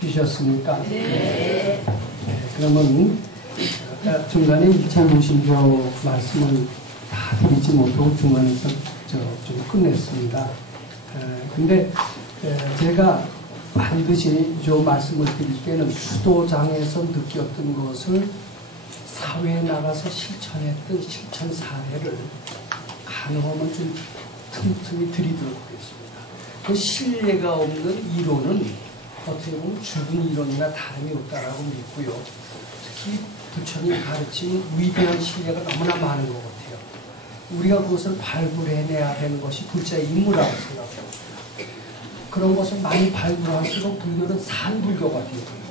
주셨습니까? 네. 그러면 중간에 1차 무신조 말씀을 다 드리지 못하고 중간에서 좀 끝냈습니다. 근데 제가 반드시 저 말씀을 드릴 때는 수도장에서 느꼈던 것을 사회에 나가서 실천했던 실천 사례를 가능하면 좀 틈틈이 드리도록 하겠습니다. 그 신뢰가 없는 이론은 어떻게 보면 죽은 이론이나 다름이 없다라고 믿고요. 특히 부처님 가르치는 위대한 신뢰가 너무나 많은 것 같아요. 우리가 그것을 발굴해내야 되는 것이 불자의 임무라고 생각해요. 그런 것을 많이 발굴할수록 불교는 산불교가 되고요.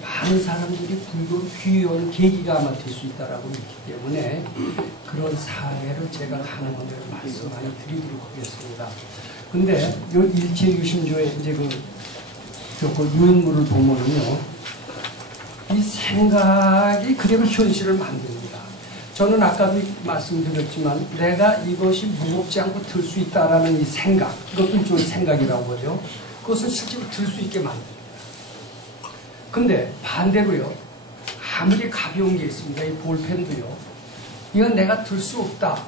많은 사람들이 불교를 귀해하는 계기가 아마 될 수 있다라고 믿기 때문에 그런 사례를 제가 가능한 대로 말씀 많이 드리도록 하겠습니다. 근데 이 일체유심조의 이제 그 유인물을 보면은요, 이 생각이 그대로 현실을 만듭니다. 저는 아까도 말씀드렸지만 내가 이것이 무겁지 않고 들 수 있다라는 이 생각, 이것도 일종의 생각이라고 하죠. 그것을 실제로 들 수 있게 만듭니다. 근데 반대로요, 아무리 가벼운 게 있습니다. 이 볼펜도요, 이건 내가 들 수 없다,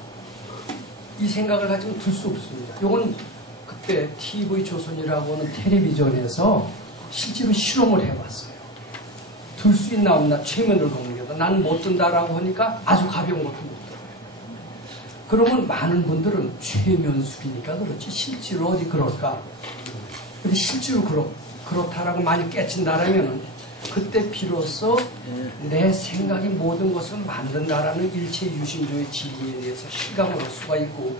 이 생각을 가지고 들 수 없습니다. 이건 그때 TV 조선이라고 하는 텔레비전에서 실제로 실험을 해봤어요. 들 수 있나 없나 최면을 겁니다. 나는 못 든다라고 하니까 아주 가벼운 것도 못 들어요. 그러면 많은 분들은 최면술이니까 그렇지 실제로 어디 그럴까? 근데 실제로 그렇다라고 많이 깨친다라면 그때 비로소 내 생각이 모든 것을 만든다라는 일체유심조의 진리에 대해서 실감을 할 수가 있고,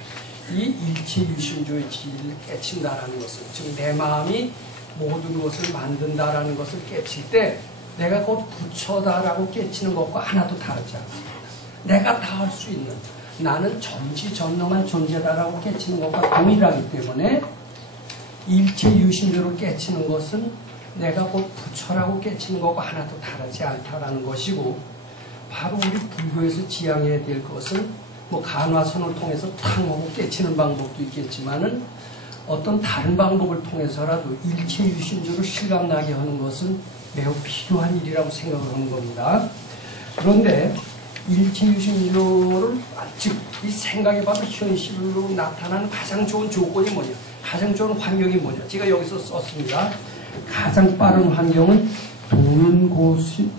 이 일체유심조의 진리를 깨친다라는 것은, 즉 내 마음이 모든 것을 만든다라는 것을 깨칠 때 내가 곧 부처다라고 깨치는 것과 하나도 다르지 않습니다. 내가 다 할 수 있는, 나는 전지전능한 존재다라고 깨치는 것과 동일하기 때문에 일체유심조로 깨치는 것은 내가 곧 부처라고 깨치는 것과 하나도 다르지 않다라는 것이고, 바로 우리 불교에서 지향해야 될 것은 뭐 간화선을 통해서 탕하고 깨치는 방법도 있겠지만은 어떤 다른 방법을 통해서라도 일체유심조를 실감나게 하는 것은 매우 필요한 일이라고 생각을 하는 겁니다. 그런데 일체유심조를, 즉 이 생각이 바로 현실로 나타나는 가장 좋은 조건이 뭐냐, 가장 좋은 환경이 뭐냐, 제가 여기서 썼습니다. 가장 빠른 환경은 동인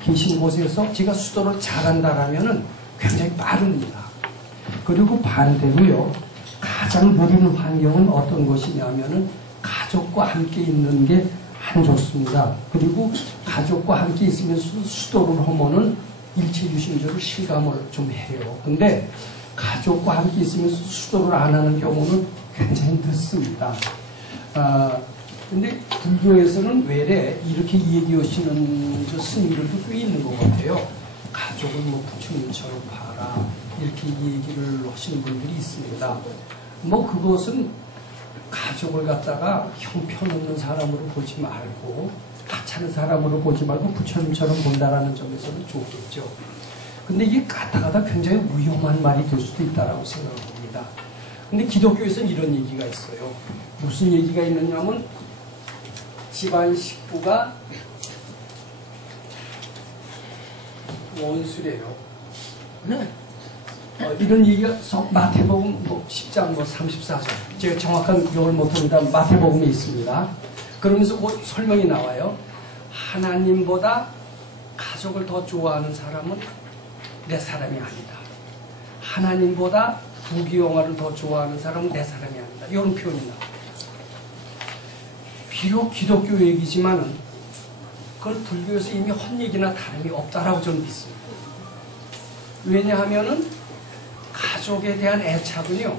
계신 곳에서 제가 수도를 잘한다라면은 굉장히 빠릅니다. 그리고 반대로요, 가장 느리는 환경은 어떤 것이냐면은 가족과 함께 있는 게 안 좋습니다. 그리고 가족과 함께 있으면서 수도를 하면은 일체유심조를 실감을 좀 해요. 근데 가족과 함께 있으면서 수도를 안 하는 경우는 굉장히 늦습니다. 근데 불교에서는 외래 이렇게 얘기하시는 스님들도 꽤 있는 것 같아요. 가족을 뭐 부처님처럼 봐라, 이렇게 얘기를 하시는 분들이 있습니다. 뭐 그것은 가족을 갖다가 형편없는 사람으로 보지 말고, 하찮은 사람으로 보지 말고 부처님처럼 본다라는 점에서는 좋겠죠. 근데 이게 가다가다 굉장히 위험한 말이 될 수도 있다라고 생각합니다. 근데 기독교에서는 이런 얘기가 있어요. 무슨 얘기가 있느냐면, 집안 식구가 원수래요. 네. 이런 얘기가 마태복음 10장 34절, 제가 정확한 기억을 못합니다. 마태복음에 있습니다. 그러면서 뭐 설명이 나와요. 하나님보다 가족을 더 좋아하는 사람은 내 사람이 아니다. 하나님보다 부귀영화를 더 좋아하는 사람은 내 사람이 아니다. 이런 표현이 나옵니다. 비록 기독교 얘기지만은 그건 불교에서 이미 헛얘기나 다름이 없다라고 저는 믿습니다. 왜냐하면은 가족에 대한 애착은요,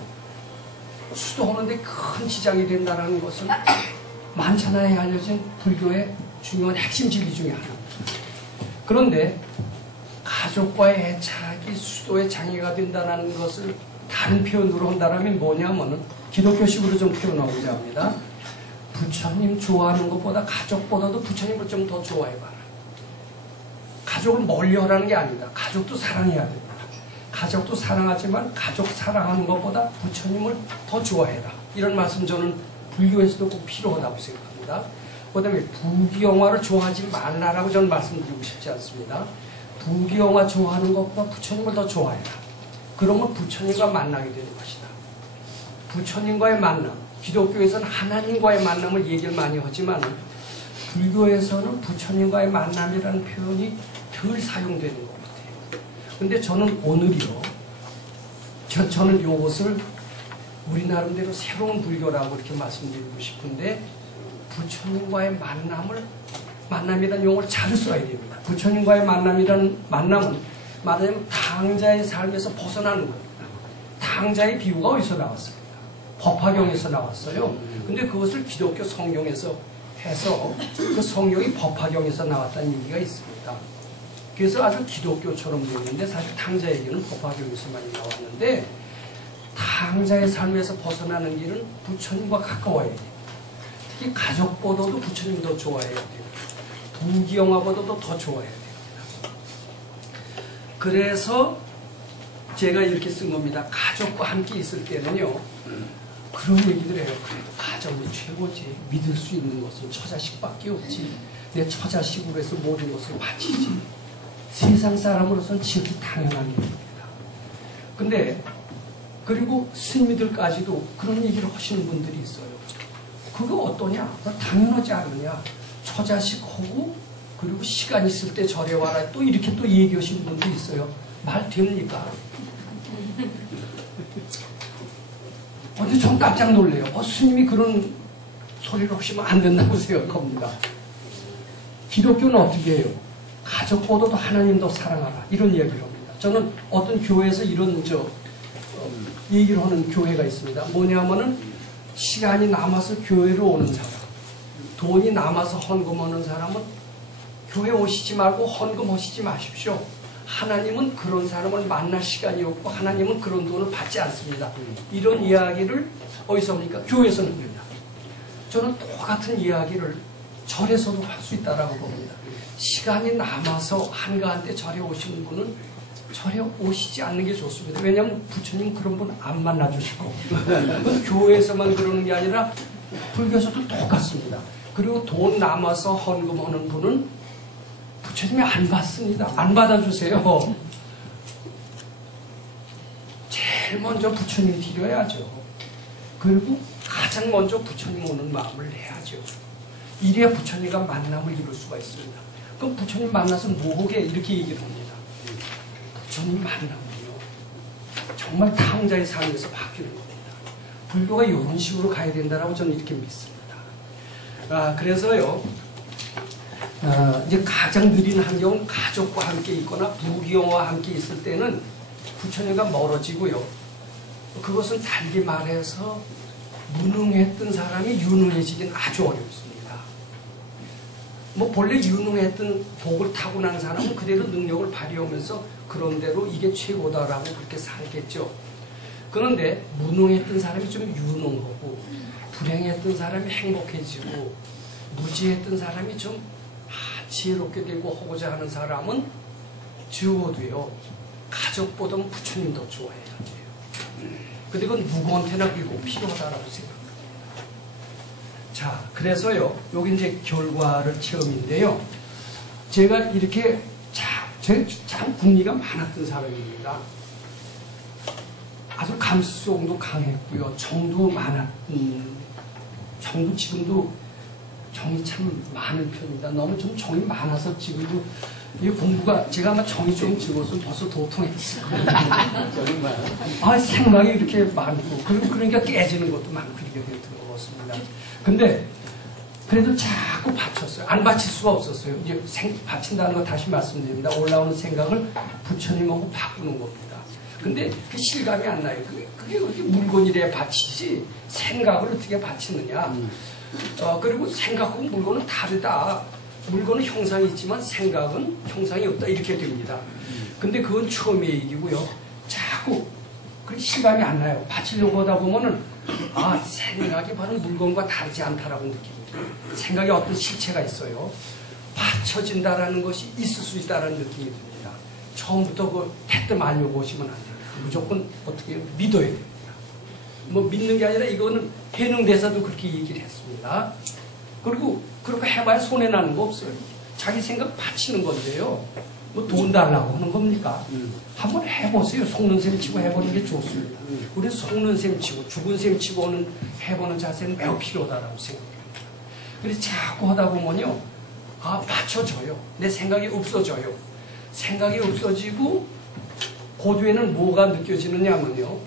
수도하는데 큰 지장이 된다는 것은 만천하에 알려진 불교의 중요한 핵심 진리 중에 하나입니다. 그런데 가족과의 애착이 수도의 장애가 된다는 것을 다른 표현으로 한다면 뭐냐면은, 기독교식으로 좀 표현하고자 합니다. 부처님 좋아하는 것보다 가족보다도 부처님을 좀 더 좋아해봐라. 가족을 멀리하라는 게 아니다. 가족도 사랑해야 된다. 가족도 사랑하지만 가족 사랑하는 것보다 부처님을 더 좋아해라. 이런 말씀 저는 불교에서도 꼭 필요하다고 생각합니다. 그 다음에 부귀영화를 좋아하지 말라라고 저는 말씀드리고 싶지 않습니다. 부귀영화 좋아하는 것보다 부처님을 더 좋아해라. 그러면 부처님과 만나게 되는 것이다. 부처님과의 만남, 기독교에서는 하나님과의 만남을 얘기를 많이 하지만 불교에서는 부처님과의 만남이라는 표현이 덜 사용되는 것 같아요. 근데 저는 오늘이요, 저는 이것을 우리 나름대로 새로운 불교라고 이렇게 말씀드리고 싶은데, 부처님과의 만남이라는 용어를 잘 써야 됩니다. 부처님과의 만남은 말하자면 당자의 삶에서 벗어나는 겁니다. 당자의 비유가 어디서 나왔습니까? 법화경에서 나왔어요. 근데 그것을 기독교 성경에서 해서 그 성경이 법화경에서 나왔다는 얘기가 있습니다. 그래서 아주 기독교처럼 되는데 사실 당자 얘기는 법화경에서 많이 나왔는데, 당자의 삶에서 벗어나는 길은 부처님과 가까워야 돼요. 특히 가족보다도 부처님 더 좋아해야 돼요. 부귀영화보다도 더 좋아해야 됩니다. 그래서 제가 이렇게 쓴 겁니다. 가족과 함께 있을 때는요, 그런 얘기들 해요. 그래도 가정이 최고지. 믿을 수 있는 것은 처자식밖에 없지. 내 처자식으로 해서 모든 것을 바치지. 세상 사람으로서는 지극히 당연한 일입니다. 근데 그리고 스님들까지도 그런 얘기를 하시는 분들이 있어요. 그거 어떠냐? 당연하지 않느냐? 처자식하고 그리고 시간 있을 때 절에 와라. 또 이렇게 또 얘기하시는 분도 있어요. 말 됩니까? 근데 전 깜짝 놀래요. 스님이 그런 소리를 하시면 안 된다고 생각합니다. 기독교는 어떻게 해요? 가족보다도 하나님 더 사랑하라. 이런 이야기를 합니다. 저는 어떤 교회에서 이런 얘기를 하는 교회가 있습니다. 뭐냐면은 시간이 남아서 교회로 오는 사람, 돈이 남아서 헌금하는 사람은 교회 오시지 말고 헌금하시지 마십시오. 하나님은 그런 사람을 만날 시간이 없고 하나님은 그런 돈을 받지 않습니다. 이런 이야기를 어디서 합니까? 교회에서는 합니다. 저는 똑같은 이야기를 절에서도 할 수 있다라고 봅니다. 시간이 남아서 한가한때 절에 오시는 분은 절에 오시지 않는 게 좋습니다. 왜냐하면 부처님 그런 분 안 만나주시고 교회에서만 그러는 게 아니라 불교에서도 똑같습니다. 그리고 돈 남아서 헌금하는 분은 부처님이 안 받습니다. 안 받아주세요. 제일 먼저 부처님 드려야죠. 그리고 가장 먼저 부처님 오는 마음을 내야죠. 이래야 부처님과 만남을 이룰 수가 있습니다. 그럼 부처님 만나서 뭐하게 이렇게 얘기를 합니다. 부처님 만나면요, 정말 당자의 삶에서 바뀌는 겁니다. 불교가 이런 식으로 가야 된다라고 저는 이렇게 믿습니다. 그래서요, 이제 가장 느린 환경은 가족과 함께 있거나 부귀영화와 함께 있을 때는 부처님과 멀어지고요. 그것은 달리 말해서 무능했던 사람이 유능해지긴 아주 어렵습니다. 뭐 본래 유능했던 복을 타고난 사람은 그대로 능력을 발휘하면서 그런대로 이게 최고다라고 그렇게 살겠죠. 그런데 무능했던 사람이 좀 유능하고 불행했던 사람이 행복해지고 무지했던 사람이 좀 지혜롭게 되고 하고자 하는 사람은 적어도요, 가족보다는 부처님 더 좋아해야 돼요. 근데 그건 누구한테나 꼭 필요하다라고 생각합니다. 자, 그래서요, 여기 이제 결과를 체험인데요. 제가 이렇게 참 국리가 많았던 사람입니다. 아주 감수성도 강했고요. 정도 정도 지금도 정이 참 많은 편입니다. 너무 좀 정이 많아서 지금도 이 공부가 제가 아마 정이 좀 적었으면 벌써 도통했을 거예요. 생각이 이렇게 많고 그러니까 깨지는 것도 많고 이렇게 되는 것 같습니다. 근데 그래도 자꾸 바쳤어요. 안 바칠 수가 없었어요. 이제 바친다는 거 다시 말씀드립니다. 올라오는 생각을 부처님하고 바꾸는 겁니다. 근데 그 실감이 안 나요. 그게 그렇게 물건이래야 바치지 생각을 어떻게 바치느냐. 그리고 생각하고 물건은 다르다. 물건은 형상이 있지만 생각은 형상이 없다. 이렇게 됩니다. 근데 그건 처음의 얘기고요. 자꾸 실감이 안 나요. 바치려고 하다 보면은 생각이 바로 물건과 다르지 않다라고 느낍니다. 생각에 어떤 실체가 있어요. 받쳐진다라는 것이 있을 수 있다라는 느낌이 듭니다. 처음부터 그 대뜸 알려고 오시면 안 돼요. 무조건 어떻게 해요? 믿어야 됩니다. 뭐 믿는 게 아니라 이거는 해능 대사도 그렇게 얘기를 했습니다. 그리고 그렇게 해봐야 손해나는 거 없어요. 자기 생각 바치는 건데요. 뭐 돈 달라고 하는 겁니까? 한번 해보세요. 속는 셈 치고 해보는 게 좋습니다. 우리 속는 셈 치고 죽은 셈 치고는 해보는 자세는 매우 필요하다고 생각합니다. 그래서 자꾸 하다 보면요. 받쳐져요. 내 생각이 없어져요. 생각이 없어지고 그 뒤에는 뭐가 느껴지느냐면요.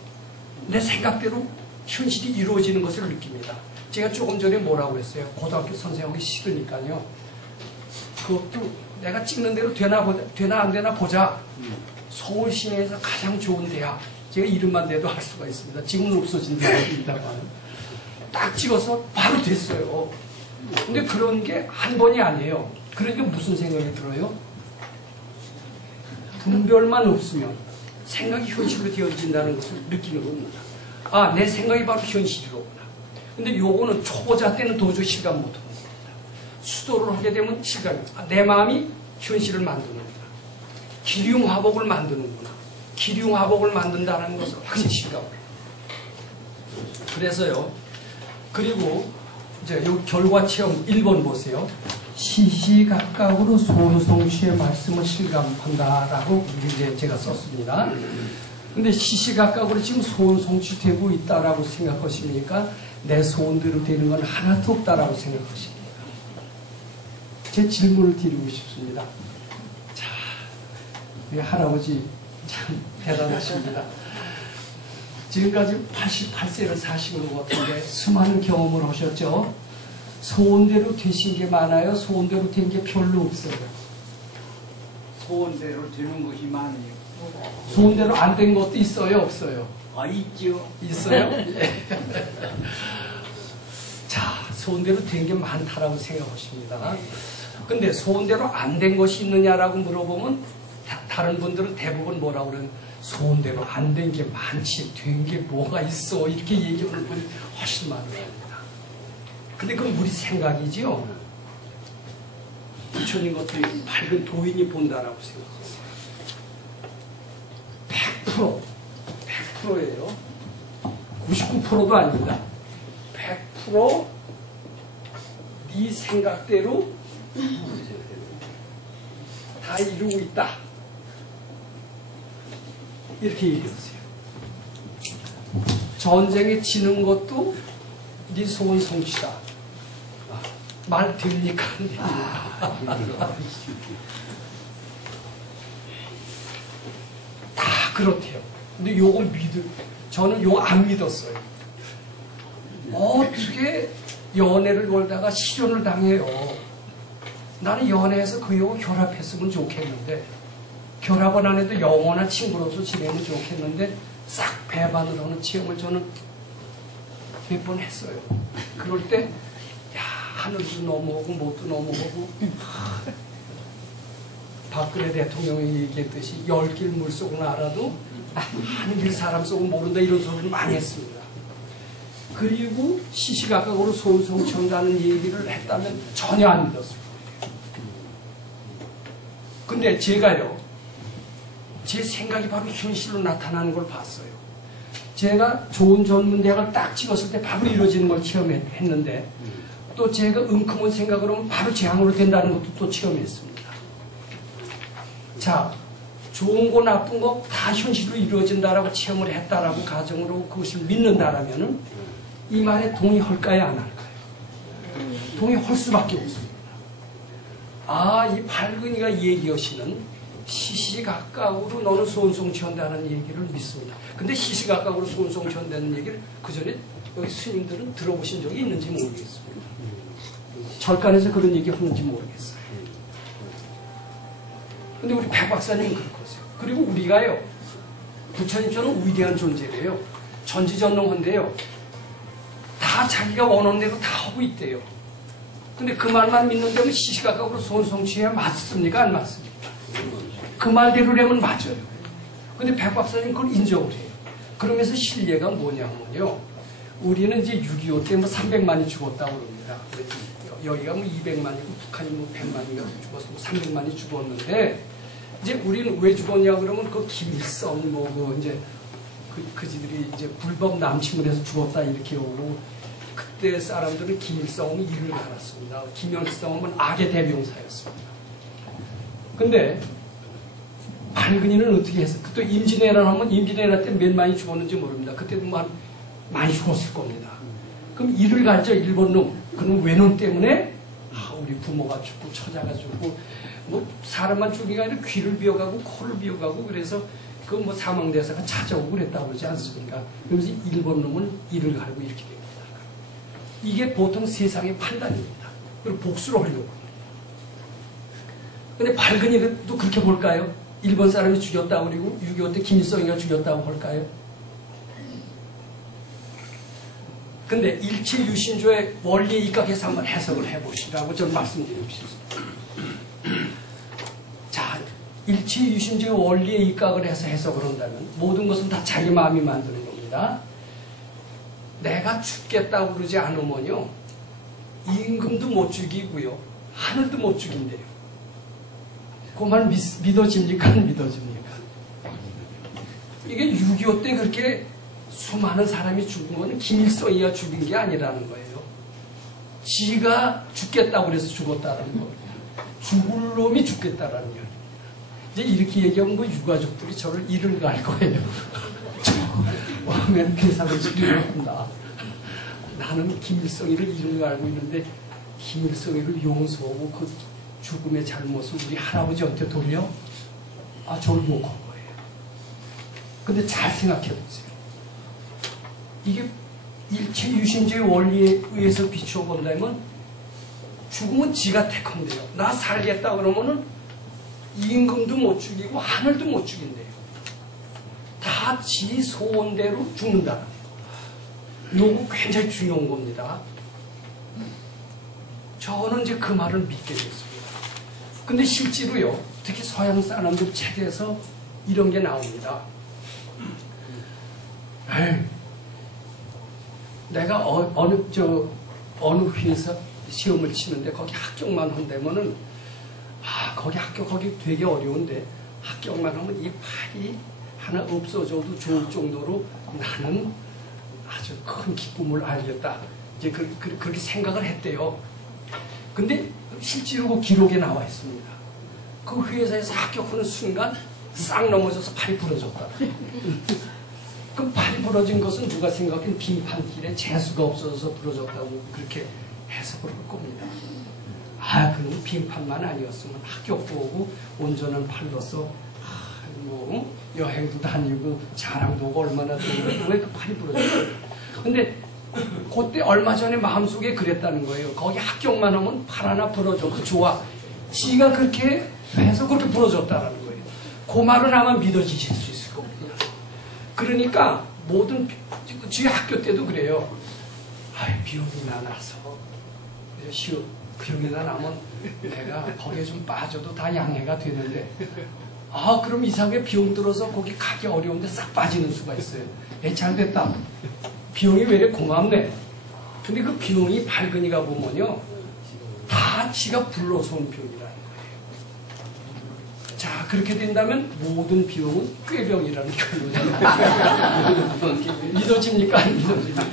내 생각대로 현실이 이루어지는 것을 느낍니다. 제가 조금 전에 뭐라고 했어요. 고등학교 선생하기 싫으니까요. 그것도 내가 찍는 대로 되나 안 되나 보자. 서울 시내에서 가장 좋은 대학. 제가 이름만 대도 할 수가 있습니다. 지금은 없어진 대학입니다만. 딱 찍어서 바로 됐어요. 근데 그런 게 한 번이 아니에요. 그러니까 무슨 생각이 들어요? 분별만 없으면 생각이 현실로 되어진다는 것을 느끼는 겁니다. 내 생각이 바로 현실이로구나. 근데 요거는 초보자 때는 도저히 실감 못하는 겁니다. 수도를 하게 되면 실감이 내 마음이 현실을 만드는구나. 기륭화복을 만드는구나. 기륭화복을 만든다는 것을 확실히 실감을 해요. 그래서요. 그리고 이제 요 결과 체험 1번 보세요. 시시각각으로 소유성취의 말씀을 실감한다라고 이제 제가 썼습니다. 근데 시시각각으로 지금 소원성취되고 있다라고 생각하십니까? 내 소원대로 되는 건 하나도 없다라고 생각하십니까? 제 질문을 드리고 싶습니다. 자, 우리 할아버지 참 대단하십니다. 지금까지 88세를 사신 것 같은데 수많은 경험을 하셨죠? 소원대로 되신 게 많아요? 소원대로 된 게 별로 없어요? 소원대로 되는 것이 많아요. 소원대로 안 된 것도 있어요? 없어요? 있죠. 있어요? 예. 자, 소원대로 된 게 많다라고 생각하십니다. 근데 소원대로 안 된 것이 있느냐라고 물어보면 다른 분들은 대부분 뭐라고 그러는 소원대로 안 된 게 많지 된 게 뭐가 있어 이렇게 얘기하는 분이 훨씬 많은 겁니다. 근데 그건 우리 생각이지요. 부처님 같은 밝은 도인이 본다라고 생각하세요. 100%예요. 99%도 아닙니다. 100% 네 생각대로 다 이루고 있다. 이렇게 얘기하세요. 전쟁에 지는 것도 네 소원 성취다. 말 됩니까? 다 그렇대요. 근데 요걸 저는 요거 안 믿었어요. 어떻게 연애를 걸다가 실현을 당해요. 나는 연애에서 그 여고 결합했으면 좋겠는데 결합은 안 해도 영원한 친구로서 지내면 좋겠는데 싹 배반을 하는 체험을 저는 몇 번 했어요. 그럴 때 하늘도 넘어오고 못도 넘어오고 박근혜 대통령이 얘기했듯이 10길 물속은 알아도 한 길 사람 속은 모른다 이런 소리를 많이 했습니다. 그리고 시시각각으로 소원성취한다는 얘기를 했다면 전혀 안 믿었어요. 근데 제가요 제 생각이 바로 현실로 나타나는 걸 봤어요. 제가 좋은 전문대학을 딱 찍었을 때 바로 이루어지는 걸 체험했는데 또 제가 은큼한 생각을 하면 바로 재앙으로 된다는 것도 또 체험했습니다. 자, 좋은 거 나쁜 거 다 현실로 이루어진다라고 체험을 했다라고 가정으로 그것을 믿는다라면은 이 말에 동의할까요, 안 할까요? 동의할 수밖에 없습니다. 이 밝은이가 얘기하시는 시시각각으로 너는 소원성취한다는 얘기를 믿습니다. 근데 시시각각으로 소원성취한다는 얘기를 그 전에 여기 스님들은 들어보신 적이 있는지 모르겠습니다. 절간에서 그런 얘기 하는지 모르겠어요. 근데 우리 백 박사님은 그렇거든요. 그리고 우리가요, 부처님처럼 위대한 존재래요. 전지전능한데요. 다 자기가 원하는 대로 다 하고 있대요. 근데 그 말만 믿는다면 시시각각으로 소원성취해야 맞습니까? 안 맞습니까? 그 말대로라면 맞아요. 근데 백 박사님 그걸 인정을 해요. 그러면서 신뢰가 뭐냐면요. 우리는 이제 6.25 때 뭐 300만이 죽었다고 그럽니다. 여기가 뭐 200만이고 북한이 뭐 100만인가 죽었으면 300만이 죽었는데 이제 우리는 왜 죽었냐 그러면 그 김일성 뭐 이제 그지들이 이제 불법 남침을 해서 죽었다 이렇게 오고 그때 사람들은 김일성은 이를 갈았습니다. 김일성은 악의 대명사였습니다. 근데 발근이는 어떻게 했어? 그때 임진왜란 하면 임진왜란 때 몇 많이 죽었는지 모릅니다. 그때도 많이 죽었을 겁니다. 그럼 이를 갈죠, 일본 놈. 그럼 외놈 때문에 우리 부모가 죽고 처자가 죽고 뭐 사람만 죽은 게 아니라 귀를 비어가고 코를 비어가고 그래서 그 뭐 사망대사가 찾아오고 그랬다고 그러지 않습니까? 그러면서 일본 놈은 이를 갈고 이렇게 됩니다. 이게 보통 세상의 판단입니다. 그리고 복수를 하려고 합니다. 근데 발근이도 그렇게 볼까요? 일본 사람이 죽였다고 그리고 6.25 때 김일성이가 죽였다고 할까요? 근데 일체유신조의 원리에 입각해서 한번 해석을 해보시라고 저는 말씀드리고 싶습니다. 자, 일체유신조의 원리에 입각을 해서 해석을 한다면 모든 것은 다 자기 마음이 만드는 겁니다. 내가 죽겠다고 그러지 않으면요, 임금도 못 죽이고요, 하늘도 못 죽인대요. 그 말 믿어집니까? 안 믿어집니까? 이게 6.25 때 그렇게 수많은 사람이 죽은 거는 김일성이가 죽인 게 아니라는 거예요. 지가 죽겠다고 그래서 죽었다는 거예요. 죽을 놈이 죽겠다라는 거예요. 이제 이렇게 얘기하면 그 유가족들이 저를 이를 갈 거예요. 왕은 계산을 지르려 한다. 나는 김일성이를 이를 알고 있는데 김일성이를 용서하고 그 죽음의 잘못을 우리 할아버지한테 돌려? 저를 욕한 거예요. 근데 잘 생각해 보세요. 이게 일체유신주의 원리에 의해서 비추어 본다면 죽음은 지가 택한대요. 나 살겠다 그러면은 임금도 못 죽이고 하늘도 못 죽인대요. 다 지 소원대로 죽는다. 이거 굉장히 중요한 겁니다. 저는 이제 그 말을 믿게 됐습니다. 근데 실제로요, 특히 서양 사람들 책에서 이런 게 나옵니다. 내가 어느 회사 시험을 치는데 거기 합격만 한다면은 거기 되게 어려운데 합격만 하면 이 팔이 하나 없어져도 좋을 정도로 나는 아주 큰 기쁨을 알겠다. 이제 그렇게 생각을 했대요. 근데 실제로 그 기록에 나와 있습니다. 그 회사에서 합격하는 순간 싹 넘어져서 팔이 부러졌다. 그 팔이 부러진 것은 누가 생각한 빙판길에 재수가 없어서 부러졌다고 그렇게 해석을 할 겁니다. 그럼 빙판만 아니었으면 학교도 오고 온전한 팔로서 여행도 다니고 자랑도 오고 얼마나 되는데 왜 그 팔이 부러졌어요? 근데 그때 얼마 전에 마음속에 그랬다는 거예요. 거기 합격만 하면 팔 하나 부러져. 그 좋아. 지가 그렇게 해서 그렇게 부러졌다는 거예요. 그 말은 아마 믿어지실 수 있을 겁니다. 그러니까 모든 지 학교 때도 그래요. 비용이나 나서 비용이나 나면 내가 거기에 좀 빠져도 다 양해가 되는데 그럼 이상하게 비용 들어서 거기 가기 어려운데 싹 빠지는 수가 있어요. 잘 됐다. 비용이 왜 이래 고맙네. 근데 그 비용이 발근이가 보면요, 다 지가 불러서 온 비용이라는 거예요. 자, 그렇게 된다면 모든 비용은 꾀병이라는 결론이에요. 믿어집니까? 안 믿어집니까?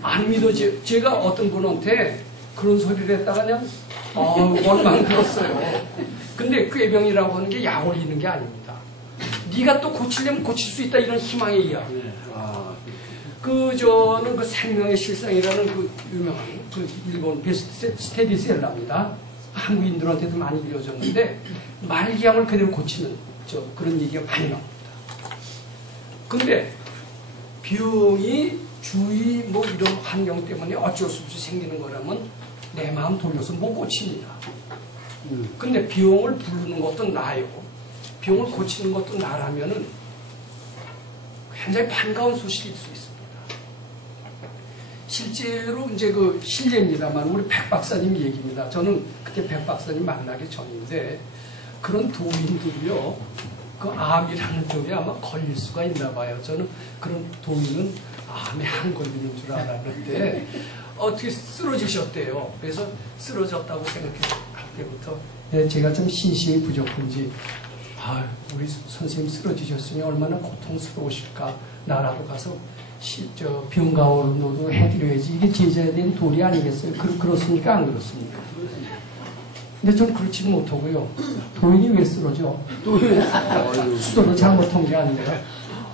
안 믿어지. 제가 어떤 분한테 그런 소리를 했다가 그냥 원망 들었어요. 근데 꾀병이라고 하는 게 약 올리는 게 아닙니다. 네가 또 고치려면 고칠 수 있다, 이런 희망의 이야. 저는 그 생명의 실상이라는 그 유명한 그 일본 스테디셀러입니다. 한국인들한테도 많이 이어졌는데 말기암을 그대로 고치는 그런 얘기가 많이 나옵니다. 근데 병이 주의 이런 환경 때문에 어쩔 수 없이 생기는 거라면 내 마음 돌려서 못 고칩니다. 근데 비용을 부르는 것도 나요. 비용을 고치는 것도 나라면은 굉장히 반가운 소식일 수 있습니다. 실제로 이제 그 실례입니다만 우리 백 박사님 얘기입니다. 저는 그때 백 박사님 만나기 전인데 그런 도인들이요, 그 암이라는 쪽에 아마 걸릴 수가 있나 봐요. 저는 그런 도인은 암에 안 걸리는 줄 알았는데 어떻게 쓰러지셨대요. 그래서 쓰러졌다고 생각했을 때부터 제가 좀 신심이 부족한지 우리 선생님 쓰러지셨으니 얼마나 고통스러우실까, 나라도 가서 병가오로도 해드려야지 이게 제자에 대한 도리 아니겠어요? 그렇습니까? 안 그렇습니까? 근데 전 그렇지 못하고요. 도인이 왜 쓰러져? 수도를 잘못한 게 아니라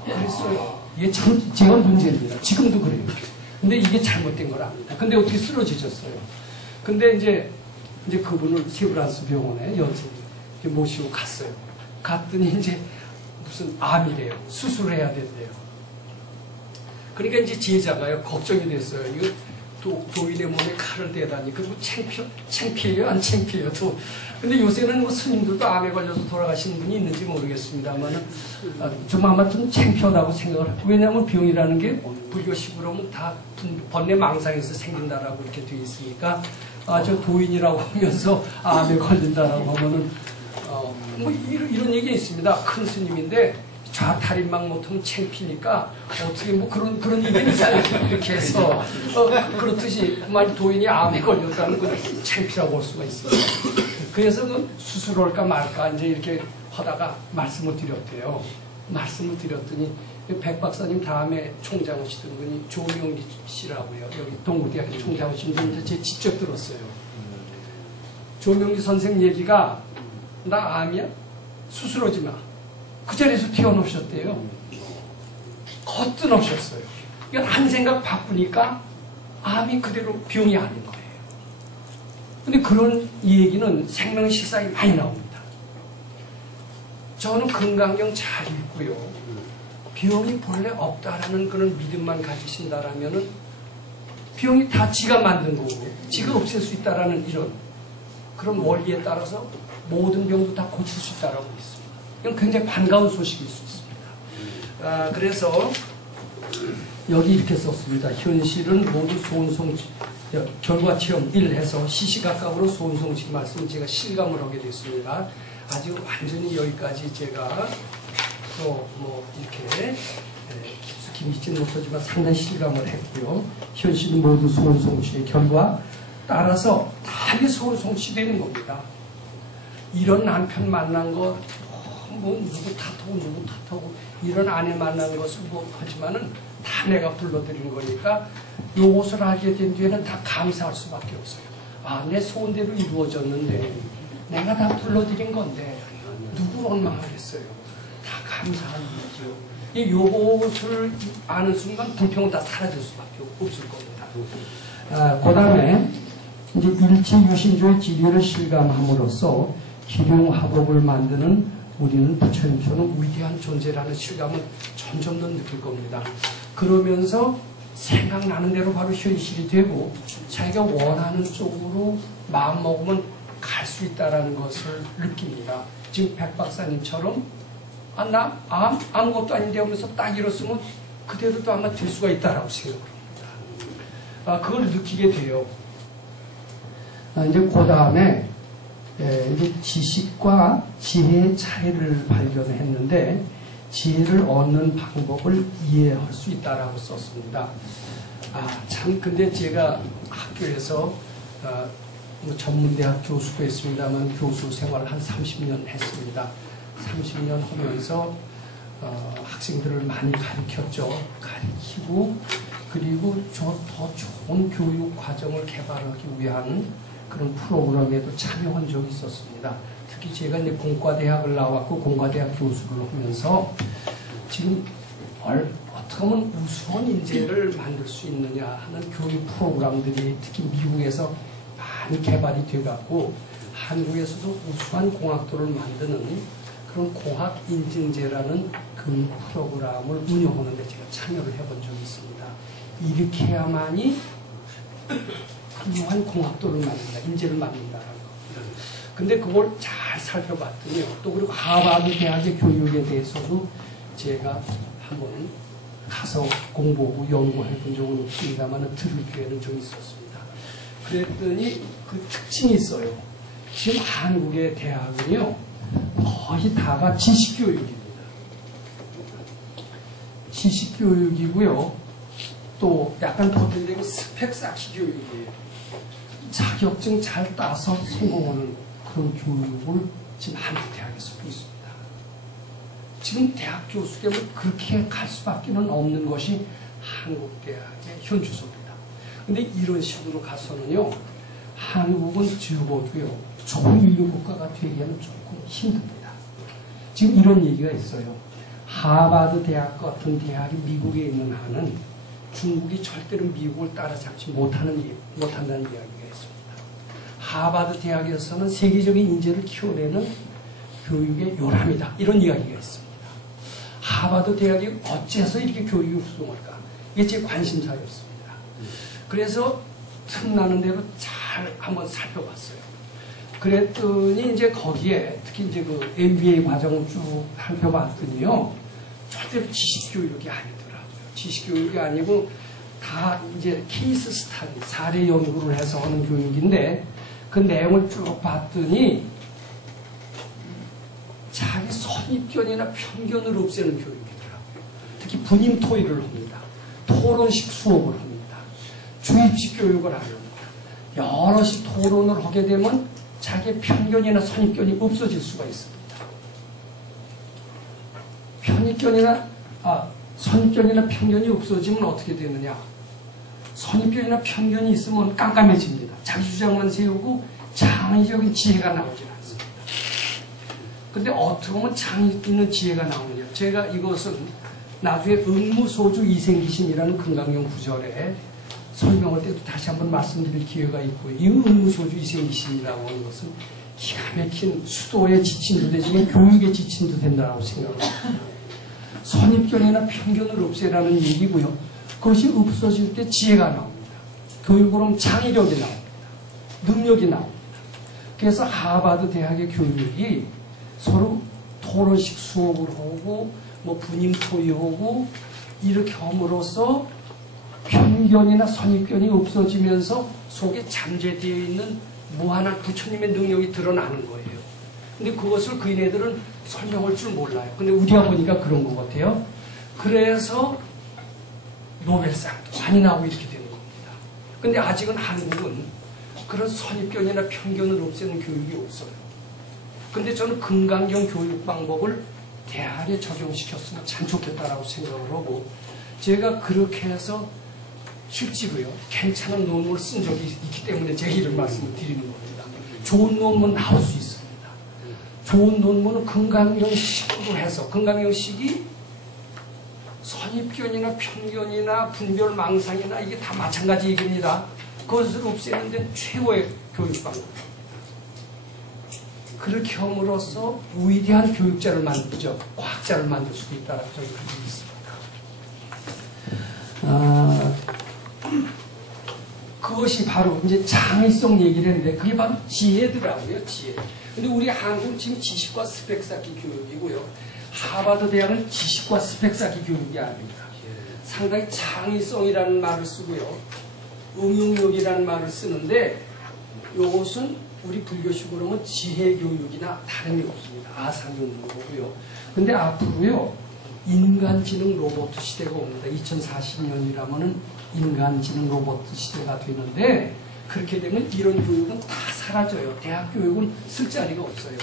그랬어요. 이게 참 제가 문제입니다. 지금도 그래요. 근데 이게 잘못된 걸 압니다. 근데 어떻게 쓰러지셨어요? 근데 이제 그분을 세브란스 병원에 연세 모시고 갔어요. 갔더니 이제 무슨 암이래요. 수술을 해야 된대요. 그러니까 이제 제자가요, 걱정이 됐어요. 이거 도인의 몸에 칼을 대다니. 그리고 창피해요? 안 창피해요? 근데 요새는 뭐 스님들도 암에 걸려서 돌아가시는 분이 있는지 모르겠습니다만, 좀 아마 좀 창피하다고 생각을 하고, 왜냐하면 병이라는 게 불교식으로 하면 다 번뇌 망상에서 생긴다라고 이렇게 되어 있으니까, 저 도인이라고 하면서 암에 걸린다라고 하면은, 뭐 이런 얘기 있습니다. 큰 스님인데, 좌탈인망 못하면 창피니까 어떻게 뭐 그런 얘기는 있어요. 이렇게 해서 그렇듯이 만 도인이 암에 걸렸다는 건 창피라고 볼 수가 있습니다. 그래서 그 수술할까 말까 이제 이렇게 하다가 말씀을 드렸대요. 말씀을 드렸더니 백 박사님 다음에 총장 오시던 분이 조명기 씨라고요. 여기 동국대학교 총장 오신 분인데 제가 직접 들었어요. 조명기 선생 얘기가 나 암이야? 수술하지 마. 그 자리에서 튀어놓으셨대요. 거뜬하셨어요. 이건 한 생각 바쁘니까 암이 그대로 병이 아닌 거예요. 근데 그런 얘기는 생명실상이 많이 나옵니다. 저는 건강경 잘 읽고요. 병이 본래 없다라는 그런 믿음만 가지신다라면은 병이 다 지가 만든 거고 지가 없앨 수 있다라는 이런 그런 원리에 따라서 모든 병도 다 고칠 수 있다라고 믿습니다. 이건 굉장히 반가운 소식일 수 있습니다. 그래서 여기 이렇게 썼습니다. 현실은 모두 소원성취, 결과 체험 1 해서 시시각각으로 소원성취 말씀을 제가 실감을 하게 됐습니다. 아직 완전히 여기까지 제가 또 뭐 이렇게 깊숙이 믿지는 못하지만 상당히 실감을 했고요. 현실은 모두 소원성취의 결과 따라서 다 이게 소원성취되는 겁니다. 이런 남편 만난 거 뭐 누구 탓하고 이런 아내 만난 것을 뭐 하지만은 다 내가 불러드리는 거니까 요것을 하게 된 뒤에는 다 감사할 수밖에 없어요. 내 소원대로 이루어졌는데 내가 다 불러드린 건데 누구 원망하겠어요. 다 감사하는 거죠. 이 요것을 아는 순간 불평은 다 사라질 수밖에 없을 겁니다. 그 다음에 이제 일체유신조의 지리를 실감함으로써 기룡화법을 만드는 우리는 부처님처럼 위대한 존재라는 실감을 점점 더 느낄 겁니다. 그러면서 생각나는 대로 바로 현실이 되고 자기가 원하는 쪽으로 마음먹으면 갈 수 있다는 것을 느낍니다. 지금 백 박사님처럼 나 아무것도 아닌데 하면서 딱 일었으면 그대로도 아마 될 수가 있다라고 생각을 합니다. 그걸 느끼게 돼요. 이제 그 다음에 이제 지식과 지혜의 차이를 발견했는데 지혜를 얻는 방법을 이해할 수 있다라고 썼습니다. 참 근데 제가 학교에서 뭐 전문대학 교수도 했습니다만 교수 생활을 한 30년 했습니다. 30년 하면서 학생들을 많이 가르쳤죠. 가르치고 그리고 더 좋은 교육 과정을 개발하기 위한 그런 프로그램에도 참여한 적이 있었습니다. 특히 제가 이제 공과대학을 나왔고 공과대학 교수를 하면서 지금 어떻게 하면 우수한 인재를 만들 수 있느냐 하는 교육 프로그램들이 특히 미국에서 많이 개발이 돼갖고 한국에서도 우수한 공학도를 만드는 그런 공학인증제라는 그 프로그램을 운영하는데 제가 참여를 해본 적이 있습니다. 이렇게 해야만이 훌륭한 공학도를 만든다, 인재를 만든다라는 겁니다. 근데 그걸 잘 살펴봤더니요. 또 그리고 하버드 대학의 교육에 대해서도 제가 한번 가서 공부하고 연구해 본 적은 없습니다만 들을 기회는 좀 있었습니다. 그랬더니 그 특징이 있어요. 지금 한국의 대학은요. 거의 다가 지식교육입니다. 지식교육이고요. 또 약간 더 들리면 스펙 쌓기 교육이에요. 자격증 잘 따서 성공하는 그런 교육을 지금 한국 대학에서 보고 있습니다. 지금 대학 교수되면 그렇게 갈 수밖에 없는 것이 한국대학의 현 주소입니다. 근데 이런 식으로 가서는요, 한국은 적어도요, 초인류 국가가 되기에는 조금 힘듭니다. 지금 이런 얘기가 있어요. 하버드 대학 같은 대학이 미국에 있는 한은 중국이 절대로 미국을 따라잡지 못한다는 이야기가 있습니다. 하버드 대학에서는 세계적인 인재를 키워내는 교육의 요람이다. 이런 이야기가 있습니다. 하버드 대학이 어째서 이렇게 교육이 훌륭할까? 이게 제 관심사였습니다. 그래서 틈나는 대로 잘 한번 살펴봤어요. 그랬더니 이제 거기에 특히 이제 그 MBA 과정을 쭉 살펴봤더니요, 절대로 지식교육이 아니더라고요. 지식교육이 아니고 다 이제 케이스 스타디, 사례 연구를 해서 하는 교육인데 그 내용을 쭉 봤더니 자기 선입견이나 편견을 없애는 교육이더라고요. 특히 분임 토의를 합니다. 토론식 수업을 합니다. 주입식 교육을 합니다. 여럿이 토론을 하게 되면 자기의 편견이나 선입견이 없어질 수가 있습니다. 선입견이나 편견이 없어지면 어떻게 되느냐? 선입견이나 편견이 있으면 깜깜해집니다. 자기 주장만 세우고 창의적인 지혜가 나오질 않습니다. 근데 어떻게 보면 창의 있는 지혜가 나오느냐? 제가 이것은 나중에 응무소주 이생기심이라는 금강경 구절에 설명할 때도 다시 한번 말씀드릴 기회가 있고요. 이 응무소주 이생기심이라고 하는 것은 기가 막힌 수도에 지친도 되지만 교육에 지친도 된다고 생각합니다. 선입견이나 편견을 없애라는 얘기고요. 그것이 없어질 때 지혜가 나옵니다. 교육으로 하면 창의력이 나옵니다. 능력이 나옵니다. 그래서 하버드 대학의 교육이 서로 토론식 수업을 하고 분임 토의하고 이렇게 함으로써 편견이나 선입견이 없어지면서 속에 잠재되어 있는 무한한 부처님의 능력이 드러나는 거예요. 근데 그것을 그인애들은 설명할 줄 몰라요. 근데 우리가 보니까 그런 것 같아요. 그래서 노벨상도 많이 나오고 이렇게 되는 겁니다. 근데 아직은 한국은 그런 선입견이나 편견을 없애는 교육이 없어요. 근데 저는 금강경 교육 방법을 대학에 적용시켰으면 참 좋겠다라고 생각을 하고, 제가 그렇게 해서 실제로요, 괜찮은 논문을 쓴 적이 있기 때문에 제 이런 말씀을 드리는 겁니다. 좋은 논문 나올 수 있습니다. 좋은 논문은 금강경식으로 해서, 금강경식이 선입견이나 편견이나 분별망상이나 이게 다 마찬가지 얘기입니다. 그것을 없애는 데 최고의 교육 방법입니다. 그렇게 함으로써 위대한 교육자를 만들죠. 과학자를 만들 수도 있다고 저는 가지고 있습니다. 그것이 바로 이제 창의성 얘기를 했는데 그게 바로 지혜더라고요. 지혜. 근데 우리 한국은 지금 지식과 스펙 쌓기 교육이고요. 하버드 대학은 지식과 스펙 쌓기 교육이 아닙니다. 상당히 창의성이라는 말을 쓰고요. 응용력이라는 말을 쓰는데 이것은 우리 불교식으로 하면 지혜교육이나 다름이 없습니다. 아상용도고요. 근데 앞으로요, 인간지능 로봇 시대가 옵니다. 2040년이라면은 인간지능 로봇 시대가 되는데, 그렇게 되면 이런 교육은 다 사라져요. 대학 교육은 쓸 자리가 없어요.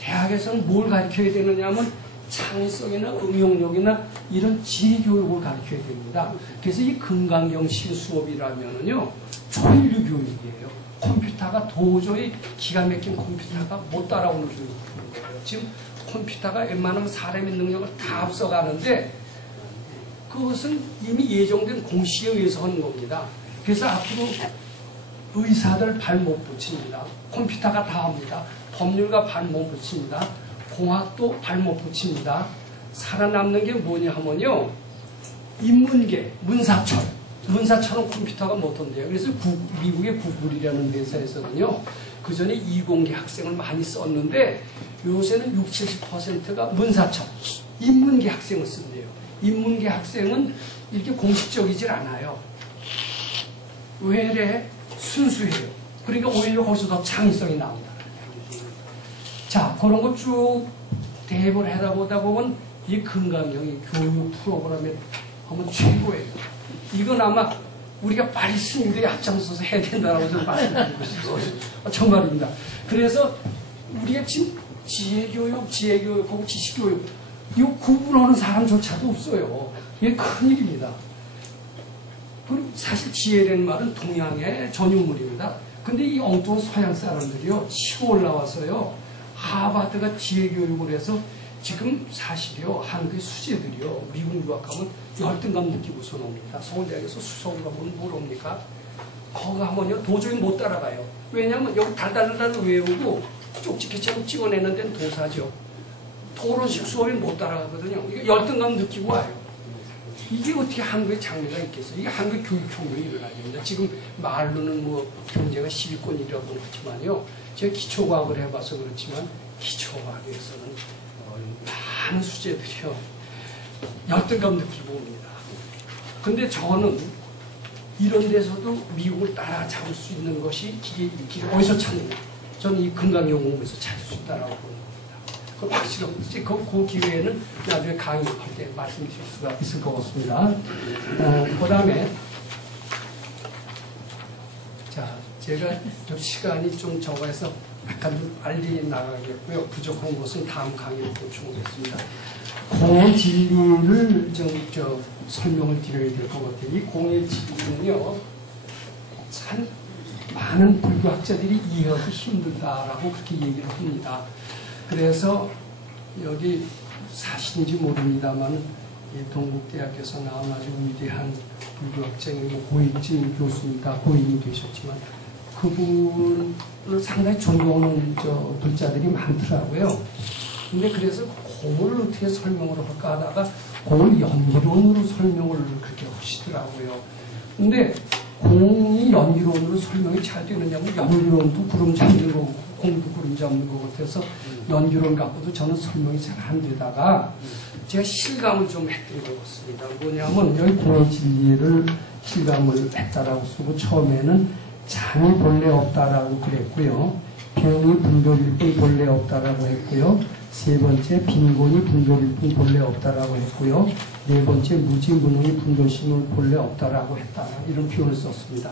대학에서는 뭘 가르쳐야 되느냐 하면 창의성이나 응용력이나 이런 지혜교육을 가르쳐야 됩니다. 그래서 이 금강경식 수업이라면은요, 초인류 교육이에요. 컴퓨터가 도저히 기가 막힌 컴퓨터가 못 따라오는 교육을 하는 거예요. 지금 컴퓨터가 웬만하면 사람의 능력을 다 앞서가는데 그것은 이미 예정된 공식에 의해서 하는 겁니다. 그래서 앞으로 의사들 발 못 붙입니다. 컴퓨터가 다 합니다. 법률가 발 못 붙입니다. 공학도 발 못 붙입니다. 살아남는 게 뭐냐 하면요, 인문계, 문사처럼 컴퓨터가 못한대요. 그래서 미국의 구글이라는 회사에서는요, 그 전에 이공계 학생을 많이 썼는데 요새는 60~70%가 문사처, 인문계 학생을 쓴대요. 인문계 학생은 이렇게 공식적이질 않아요. 왜 순수해요. 그러니까 오히려 거기서 더 창의성이 나온다. 자, 그런 거 쭉 대입을 해보다 보면 이 금강경이 교육 프로그램에 하면 최고예요. 이건 아마 우리가 빨리 스님들이 앞장서서 해야 된다고 저는 말씀드리고 싶어요. 정말입니다. 그래서 우리가 지금 지혜교육하고 지식교육, 이거 구분하는 사람조차도 없어요. 이게 큰일입니다. 그리고 사실 지혜라는 말은 동양의 전유물입니다. 근데 이 엉뚱한 서양 사람들이요, 치고 올라와서요, 하버드가 지혜 교육을 해서 지금 사실이요, 한국의 수재들이요, 미국 유학 가면 열등감 느끼고서 옵니다. 서울대학에서 수석을 가면 뭘 옵니까? 거기 가면요, 도저히 못 따라가요. 왜냐하면 여기 달달달 외우고 쪽지게처럼 찍어내는 데는 도사죠. 토론식 수업이 못 따라가거든요. 이게 열등감 느끼고 와요. 이게 어떻게 한국에 장래가 있겠어요? 이게 한국의 교육혁명이 일어나야 됩니다. 지금 말로는 뭐 경제가 10위권이라고 그렇지만요. 제가 기초과학을 해봐서 그렇지만 기초과학에서는 많은 수재들이요. 열등감 느끼고 옵니다. 근데 저는 이런 데서도 미국을 따라잡을 수 있는 것이 길을 어디서 찾느냐. 저는 이 금강연구원에서 찾을 수 있다고 봅니다. 그 확실히 그 기회에는 나중에 강의할 때 말씀드릴 수가 있을 것 같습니다. 그 다음에 자, 제가 좀 시간이 좀 적어서 약간 좀 빨리 나가겠고요. 부족한 것은 다음 강의로 보충하겠습니다. 공의 진리를 좀 설명을 드려야 될 것 같아요. 이 공의 진리는요, 참 많은 불교학자들이 이해하기 힘들다라고 그렇게 얘기를 합니다. 그래서 여기 사실인지 모릅니다만 동국대학에서 나온 아주 위대한 불교학자인 고익진 교수입니다. 고인이 되셨지만 그분을 상당히 존경하는 불자들이 많더라고요. 근데 그래서 공을 어떻게 설명을 할까 하다가 공을 연기론으로 설명을 그렇게 하시더라고요. 근데 공이 연기론으로 설명이 잘 되느냐면 연기론도 구름 잡는 거고 공도 구름 잡는 것 같아서 연기론 갖고도 저는 설명이 잘 안 되다가 제가 실감을 좀 했던 것 같습니다. 뭐냐면 여기 공의 진리를 실감을 했다라고 쓰고 처음에는 장이 본래 없다라고 그랬고요. 병이 분별일 뿐 본래 없다라고 했고요. 세 번째 빈곤이 분별일 뿐 본래 없다라고 했고요. 네 번째 무지무능이 분별심을 본래 없다라고 했다. 이런 표현을 썼습니다.